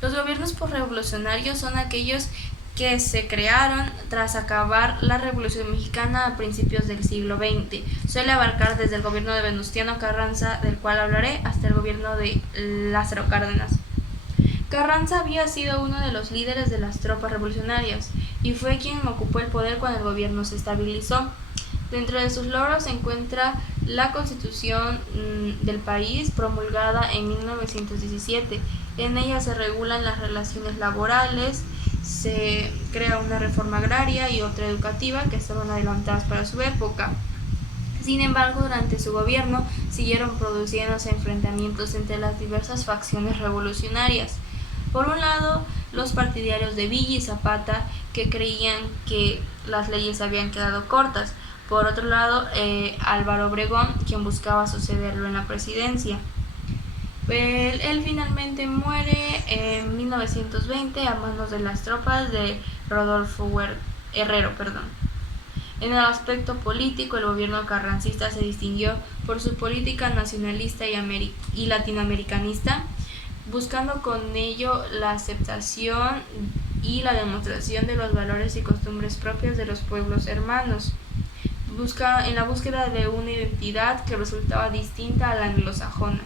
Los gobiernos posrevolucionarios son aquellos que se crearon tras acabar la Revolución Mexicana a principios del siglo XX. Suele abarcar desde el gobierno de Venustiano Carranza, del cual hablaré, hasta el gobierno de Lázaro Cárdenas. Carranza había sido uno de los líderes de las tropas revolucionarias y fue quien ocupó el poder cuando el gobierno se estabilizó. Dentro de sus logros se encuentra la Constitución del país, promulgada en 1917. En ella se regulan las relaciones laborales, se crea una reforma agraria y otra educativa que estaban adelantadas para su época. Sin embargo, durante su gobierno siguieron produciéndose enfrentamientos entre las diversas facciones revolucionarias. Por un lado, los partidarios de Villa y Zapata, que creían que las leyes habían quedado cortas. Por otro lado, Álvaro Obregón, quien buscaba sucederlo en la presidencia. Él finalmente muere en 1920 a manos de las tropas de Rodolfo Herrero. En el aspecto político, el gobierno carrancista se distinguió por su política nacionalista y latinoamericanista, buscando con ello la aceptación y la demostración de los valores y costumbres propios de los pueblos hermanos, en la búsqueda de una identidad que resultaba distinta a la anglosajona.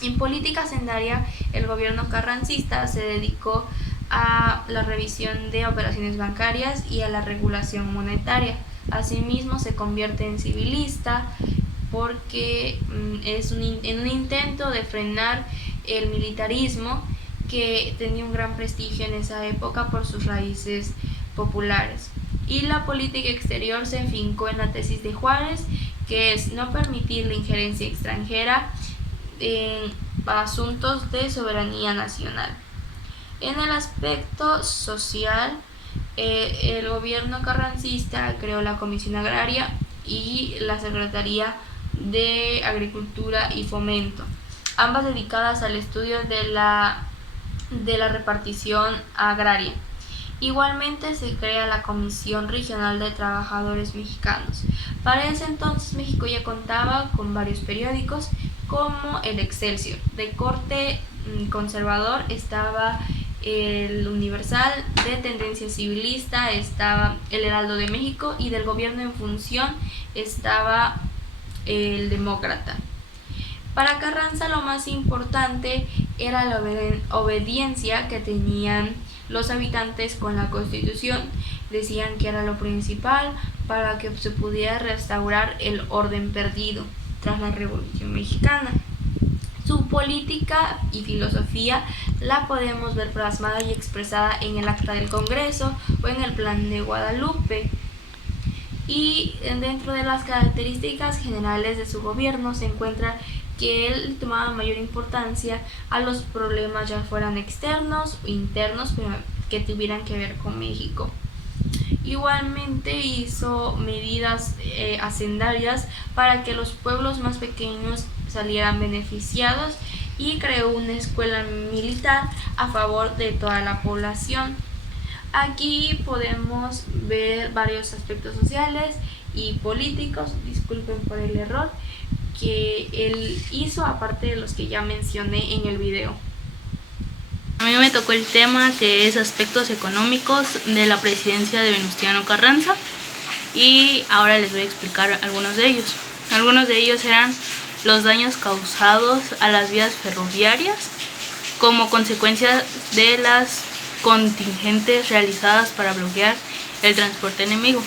En política hacendaria, el gobierno carrancista se dedicó a la revisión de operaciones bancarias y a la regulación monetaria. Asimismo, se convierte en civilista porque en un intento de frenar el militarismo, que tenía un gran prestigio en esa época por sus raíces populares. Y la política exterior se enfincó en la tesis de Juárez, que es no permitir la injerencia extranjera en asuntos de soberanía nacional. En el aspecto social, el gobierno carrancista creó la Comisión Agraria y la Secretaría de Agricultura y Fomento, ambas dedicadas al estudio de la repartición agraria. Igualmente se crea la Comisión Regional de Trabajadores Mexicanos. Para ese entonces México ya contaba con varios periódicos como el Excelsior. De corte conservador estaba el Universal, de tendencia civilista estaba el Heraldo de México y del gobierno en función estaba el Demócrata. Para Carranza lo más importante era la obediencia que tenían los habitantes con la Constitución. Decían que era lo principal para que se pudiera restaurar el orden perdido tras la Revolución Mexicana. Su política y filosofía la podemos ver plasmada y expresada en el Acta del Congreso o en el Plan de Guadalupe. Y dentro de las características generales de su gobierno se encuentra que él tomaba mayor importancia a los problemas, ya fueran externos o internos, que tuvieran que ver con México. Igualmente hizo medidas hacendarias para que los pueblos más pequeños salieran beneficiados y creó una escuela militar a favor de toda la población. Aquí podemos ver varios aspectos sociales y políticos, disculpen por el error, que él hizo, aparte de los que ya mencioné en el video. A mí me tocó el tema que es aspectos económicos de la presidencia de Venustiano Carranza y ahora les voy a explicar algunos de ellos. Algunos de ellos eran los daños causados a las vías ferroviarias como consecuencia de las contingentes realizadas para bloquear el transporte enemigo.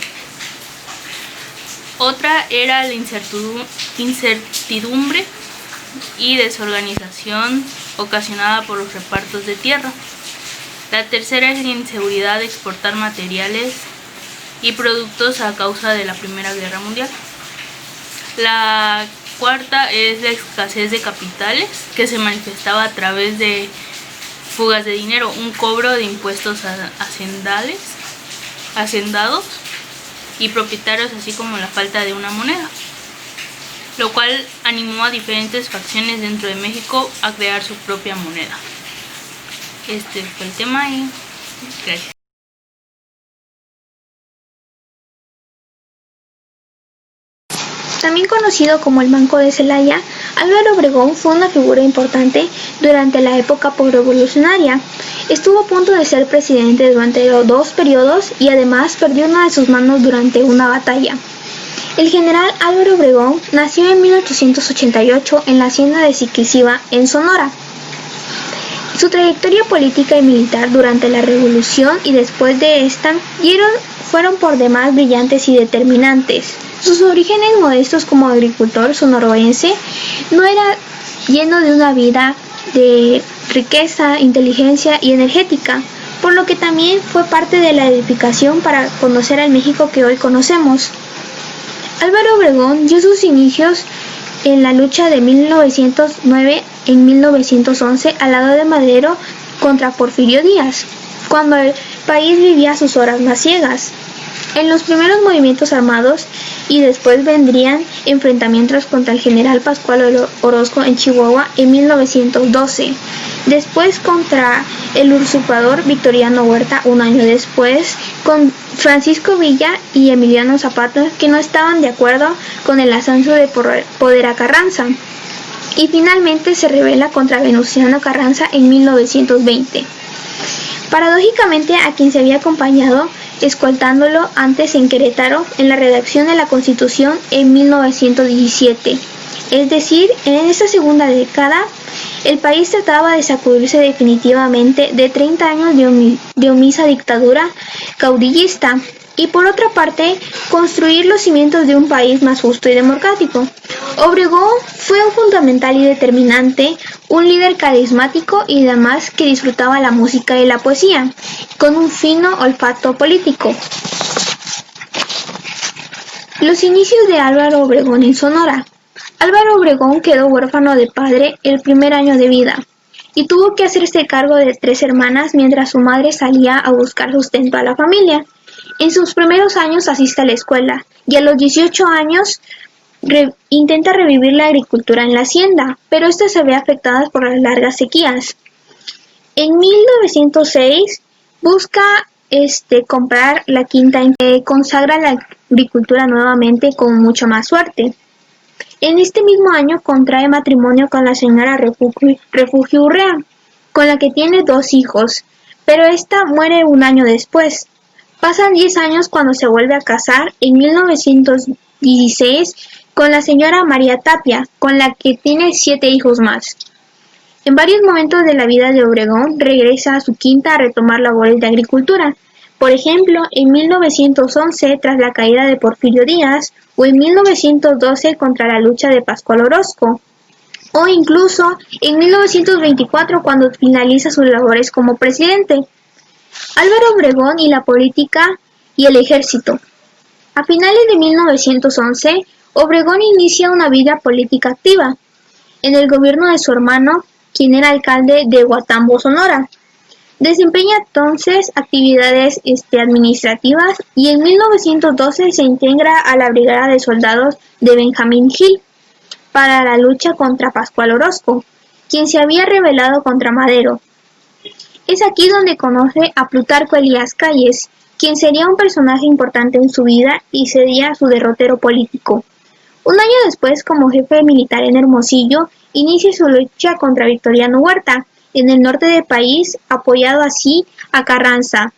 Otra era la incertidumbre y desorganización ocasionada por los repartos de tierra. La tercera es la inseguridad de exportar materiales y productos a causa de la Primera Guerra Mundial. La cuarta es la escasez de capitales, que se manifestaba a través de fugas de dinero, un cobro de impuestos hacendados y propietarios, así como la falta de una moneda, lo cual animó a diferentes facciones dentro de México a crear su propia moneda. Este fue el tema y gracias. También conocido como el Banco de Celaya, Álvaro Obregón fue una figura importante durante la época postrevolucionaria. Estuvo a punto de ser presidente durante los 2 periodos y además perdió una de sus manos durante una batalla. El general Álvaro Obregón nació en 1888 en la hacienda de Siquicíba, en Sonora. Su trayectoria política y militar durante la Revolución y después de esta fueron por demás brillantes y determinantes. Sus orígenes modestos como agricultor sonorense no era lleno de una vida de riqueza, inteligencia y energética, por lo que también fue parte de la edificación para conocer al México que hoy conocemos. Álvaro Obregón dio sus inicios en la lucha de 1909 en 1911 al lado de Madero contra Porfirio Díaz, cuando el país vivía sus horas más ciegas. En los primeros movimientos armados y después vendrían enfrentamientos contra el general Pascual Orozco en Chihuahua en 1912, después contra el usurpador Victoriano Huerta un año después, con Francisco Villa y Emiliano Zapata, que no estaban de acuerdo con el ascenso de poder a Carranza, y finalmente se rebela contra Venustiano Carranza en 1920. Paradójicamente, a quien se había acompañado escoltándolo antes en Querétaro en la redacción de la Constitución en 1917. Es decir, en esta segunda década, el país trataba de sacudirse definitivamente de 30 años de omisa dictadura caudillista y, por otra parte, construir los cimientos de un país más justo y democrático. Obregón fue un fundamental y determinante, un líder carismático y además que disfrutaba la música y la poesía, con un fino olfato político. Los inicios de Álvaro Obregón en Sonora. Álvaro Obregón quedó huérfano de padre el primer año de vida y tuvo que hacerse cargo de 3 hermanas mientras su madre salía a buscar sustento a la familia. En sus primeros años asiste a la escuela y a los 18 años intenta revivir la agricultura en la hacienda, pero esta se ve afectada por las largas sequías. En 1906 busca comprar la quinta en que consagra la agricultura nuevamente con mucho más suerte. En este mismo año contrae matrimonio con la señora Refugio Urrea, con la que tiene 2 hijos, pero esta muere un año después. Pasan 10 años cuando se vuelve a casar en 1916 con la señora María Tapia, con la que tiene 7 hijos más. En varios momentos de la vida de Obregón regresa a su quinta a retomar labores de agricultura. Por ejemplo, en 1911 tras la caída de Porfirio Díaz, o en 1912 contra la lucha de Pascual Orozco, o incluso en 1924 cuando finaliza sus labores como presidente. Álvaro Obregón y la política y el ejército. A finales de 1911, Obregón inicia una vida política activa en el gobierno de su hermano, quien era alcalde de Guatambo, Sonora. Desempeña entonces actividades administrativas y en 1912 se integra a la brigada de soldados de Benjamín Gil para la lucha contra Pascual Orozco, quien se había rebelado contra Madero. Es aquí donde conoce a Plutarco Elías Calles, quien sería un personaje importante en su vida y sería su derrotero político. Un año después, como jefe militar en Hermosillo, inicia su lucha contra Victoriano Huerta en el norte del país, apoyado así a Carranza.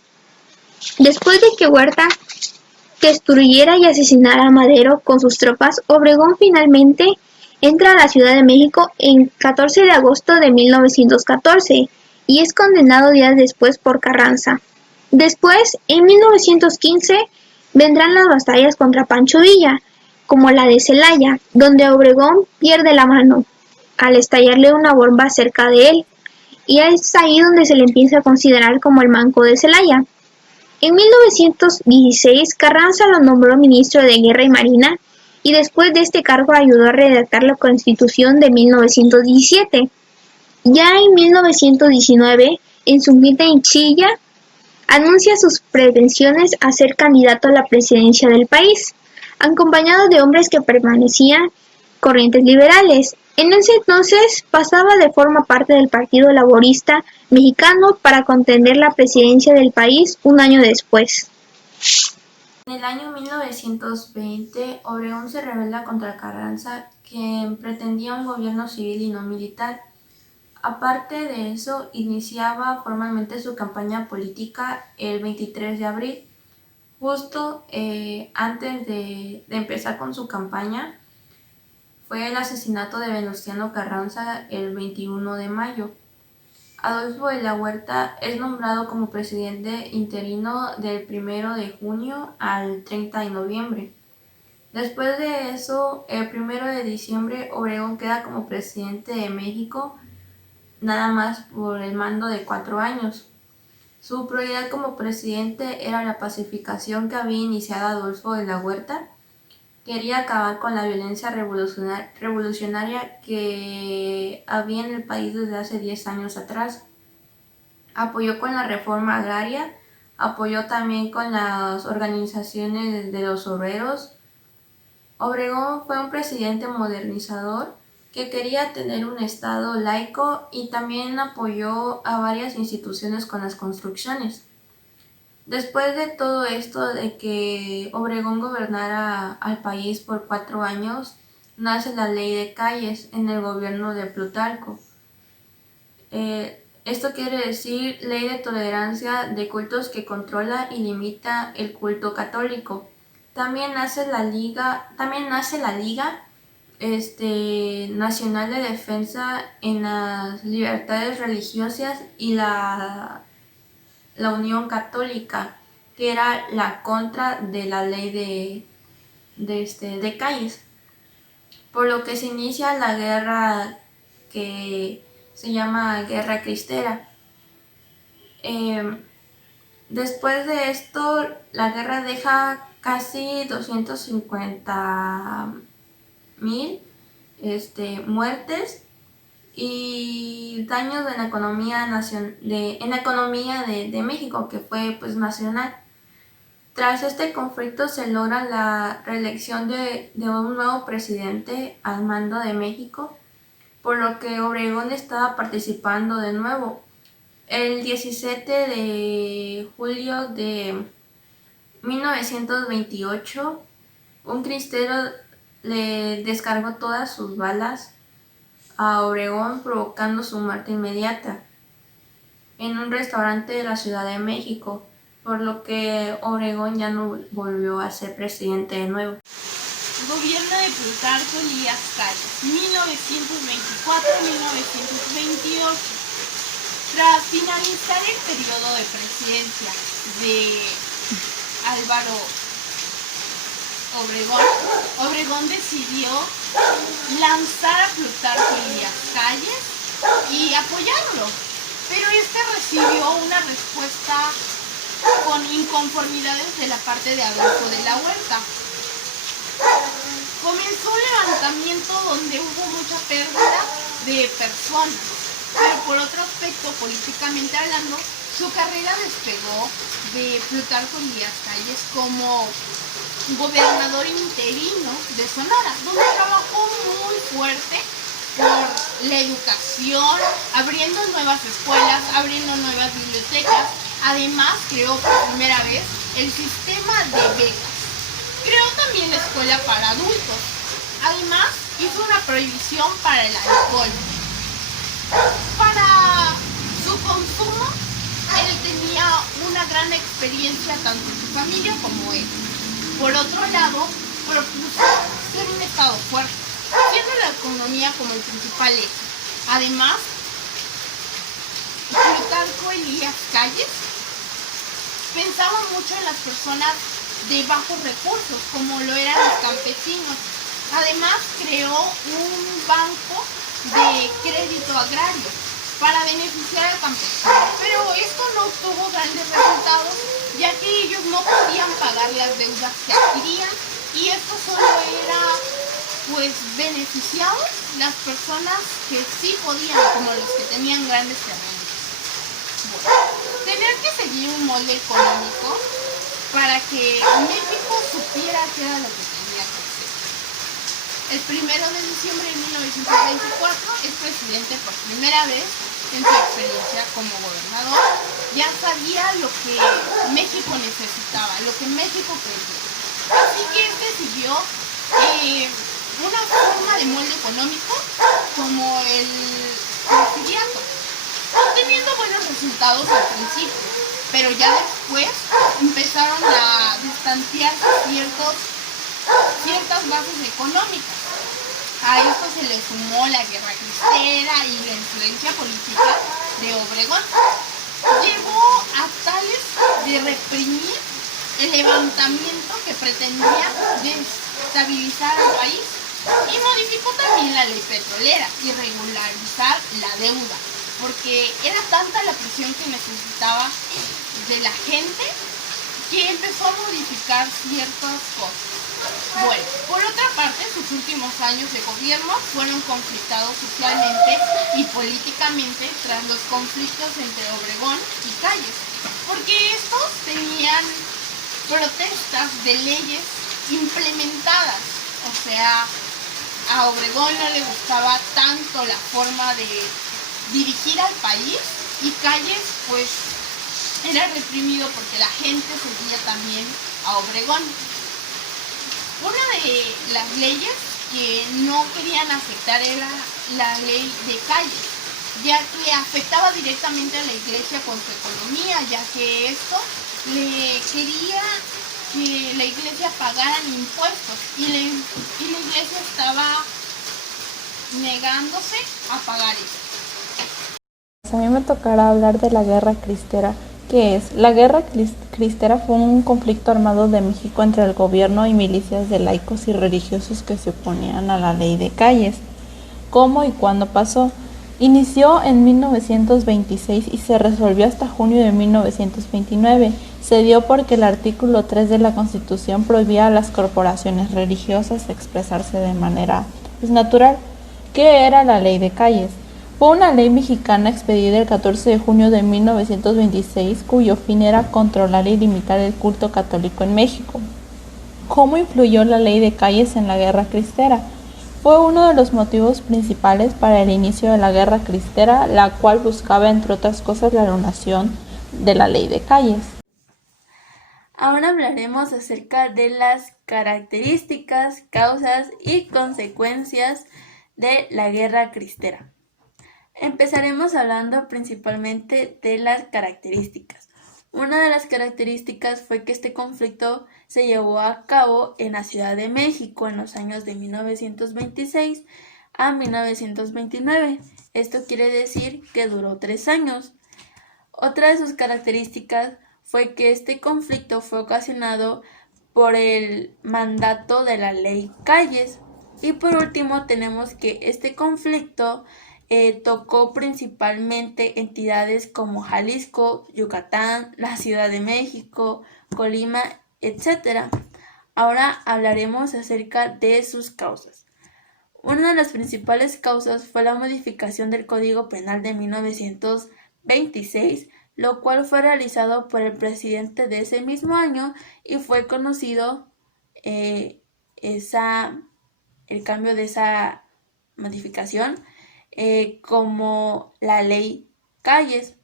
Después de que Huerta destruyera y asesinara a Madero con sus tropas, Obregón finalmente entra a la Ciudad de México en 14 de agosto de 1914 y es condenado días después por Carranza. Después, en 1915, vendrán las batallas contra Pancho Villa, como la de Celaya, donde Obregón pierde la mano al estallarle una bomba cerca de él, y es ahí donde se le empieza a considerar como el manco de Celaya. En 1916, Carranza lo nombró ministro de Guerra y Marina, y después de este cargo ayudó a redactar la Constitución de 1917. Ya en 1919, en su quinta en Chilla, anuncia sus pretensiones a ser candidato a la presidencia del país, acompañado de hombres que permanecían corrientes liberales. En ese entonces pasaba de formar parte del Partido Laborista Mexicano para contender la presidencia del país un año después. En el año 1920, Obregón se rebela contra Carranza que pretendía un gobierno civil y no militar. Aparte de eso, iniciaba formalmente su campaña política el 23 de abril. Justo antes de empezar con su campaña, fue el asesinato de Venustiano Carranza el 21 de mayo. Adolfo de la Huerta es nombrado como presidente interino del 1 de junio al 30 de noviembre. Después de eso, el 1 de diciembre, Obregón queda como presidente de México, nada más por el mando de 4 años. Su prioridad como presidente era la pacificación que había iniciado Adolfo de la Huerta. Quería acabar con la violencia revolucionaria que había en el país desde hace 10 años atrás. Apoyó con la reforma agraria, apoyó también con las organizaciones de los obreros. Obregón fue un presidente modernizador que quería tener un estado laico y también apoyó a varias instituciones con las construcciones. Después de todo esto de que Obregón gobernara al país por 4 años, nace la Ley de Calles en el gobierno de Plutarco. Esto quiere decir Ley de Tolerancia de Cultos que controla y limita el culto católico. También nace la Liga Nacional de Defensa en las Libertades Religiosas y la Unión Católica, que era la contra de la ley de Calles, por lo que se inicia la guerra que se llama Guerra Cristera. Después de esto, la guerra deja casi 250,000 muertes y daños en la economía de México, que fue pues nacional. Tras este conflicto se logra la reelección de un nuevo presidente al mando de México, por lo que Obregón estaba participando de nuevo. El 17 de julio de 1928, un cristero le descargó todas sus balas a Obregón, provocando su muerte inmediata en un restaurante de la Ciudad de México, por lo que Obregón ya no volvió a ser presidente de nuevo. Gobierno de Plutarco Elías Calles, 1924-1928. Tras finalizar el periodo de presidencia de Álvaro Obregón decidió lanzar a Plutarco Elías Calles y apoyarlo, pero este recibió una respuesta con inconformidades de la parte de Adolfo de la Huerta. Comenzó un levantamiento donde hubo mucha pérdida de personas, pero por otro aspecto, políticamente hablando, su carrera despegó de Plutarco Elías Calles como gobernador interino de Sonora, donde trabajó muy fuerte por la educación, abriendo nuevas escuelas, abriendo nuevas bibliotecas. Además, creó por primera vez el sistema de becas. Creó también la escuela para adultos. Además, hizo una prohibición para el alcohol. Para su consumo, él tenía una gran experiencia tanto en su familia como él. Por otro lado, propuso ser un estado fuerte, siendo la economía como el principal eje. Además, Plutarco Elías Calles pensaba mucho en las personas de bajos recursos, como lo eran los campesinos. Además, creó un banco de crédito agrario para beneficiar al campesino, pero esto no tuvo grandes resultados, ya que ellos no podían pagar las deudas que adquirían, y esto solo era pues beneficiados las personas que sí podían, como los que tenían grandes terrenos. Bueno, tener que seguir un molde económico para que México supiera qué era lo que tenía que hacer. El 1 de diciembre de 1924 es presidente por primera vez en su experiencia como gobernador. Ya sabía lo que México necesitaba, lo que México quería. Así que decidió una forma de molde económico como el porfiriato, obteniendo buenos resultados al principio, pero ya después empezaron a distanciarse ciertas bases económicas. A esto se le sumó la guerra cristera y la influencia política de Obregón. Llegó a tales de reprimir el levantamiento que pretendía desestabilizar al país y modificó también la ley petrolera y regularizar la deuda, porque era tanta la presión que necesitaba de la gente que empezó a modificar ciertas cosas. Bueno, por otra parte, sus últimos años de gobierno fueron conflictados socialmente y políticamente tras los conflictos entre Obregón y Calles, porque estos tenían protestas de leyes implementadas. O sea, a Obregón no le gustaba tanto la forma de dirigir al país y Calles pues era reprimido porque la gente seguía también a Obregón. Una de las leyes que no querían aceptar era la ley de Calles, ya que afectaba directamente a la iglesia con su economía, ya que esto le quería que la iglesia pagara impuestos y la iglesia estaba negándose a pagar eso. A mí me tocará hablar de la Guerra Cristera. ¿Qué es? La Guerra Cristera fue un conflicto armado de México entre el gobierno y milicias de laicos y religiosos que se oponían a la ley de Calles. ¿Cómo y cuándo pasó? Inició en 1926 y se resolvió hasta junio de 1929. Se dio porque el artículo 3 de la Constitución prohibía a las corporaciones religiosas expresarse de manera natural. ¿Qué era la ley de Calles? Fue una ley mexicana expedida el 14 de junio de 1926, cuyo fin era controlar y limitar el culto católico en México. ¿Cómo influyó la ley de Calles en la Guerra Cristera? Fue uno de los motivos principales para el inicio de la Guerra Cristera, la cual buscaba, entre otras cosas, la anulación de la ley de Calles. Ahora hablaremos acerca de las características, causas y consecuencias de la Guerra Cristera. Empezaremos hablando principalmente de las características. Una de las características fue que este conflicto se llevó a cabo en la Ciudad de México en los años de 1926 a 1929. Esto quiere decir que duró 3 años. Otra de sus características fue que este conflicto fue ocasionado por el mandato de la ley Calles. Y por último tenemos que este conflicto tocó principalmente entidades como Jalisco, Yucatán, la Ciudad de México, Colima, etc. Ahora hablaremos acerca de sus causas. Una de las principales causas fue la modificación del Código Penal de 1926, lo cual fue realizado por el presidente de ese mismo año y fue conocido el cambio de esa modificación como la ley Calles.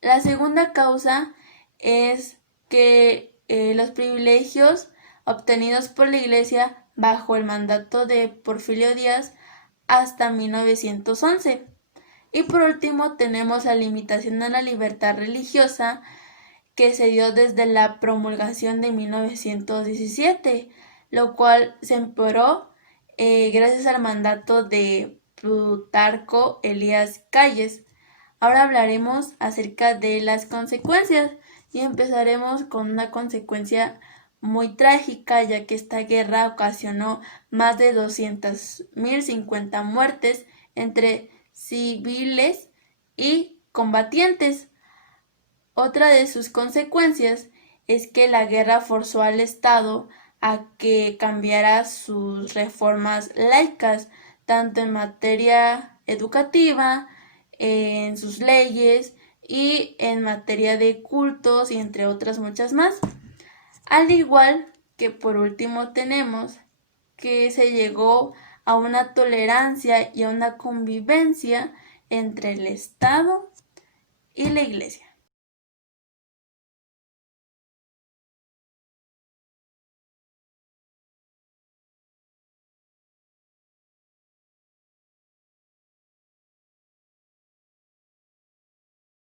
La segunda causa es que los privilegios obtenidos por la Iglesia bajo el mandato de Porfirio Díaz hasta 1911. Y por último tenemos la limitación a la libertad religiosa que se dio desde la promulgación de 1917, lo cual se empeoró gracias al mandato de Plutarco Elías Calles. Ahora hablaremos acerca de las consecuencias y empezaremos con una consecuencia muy trágica, ya que esta guerra ocasionó más de 200.050 muertes entre civiles y combatientes. Otra de sus consecuencias es que la guerra forzó al Estado a que cambiara sus reformas laicas, tanto en materia educativa, en sus leyes y en materia de cultos y entre otras muchas más. Al igual que por último tenemos que se llegó a una tolerancia y a una convivencia entre el Estado y la Iglesia.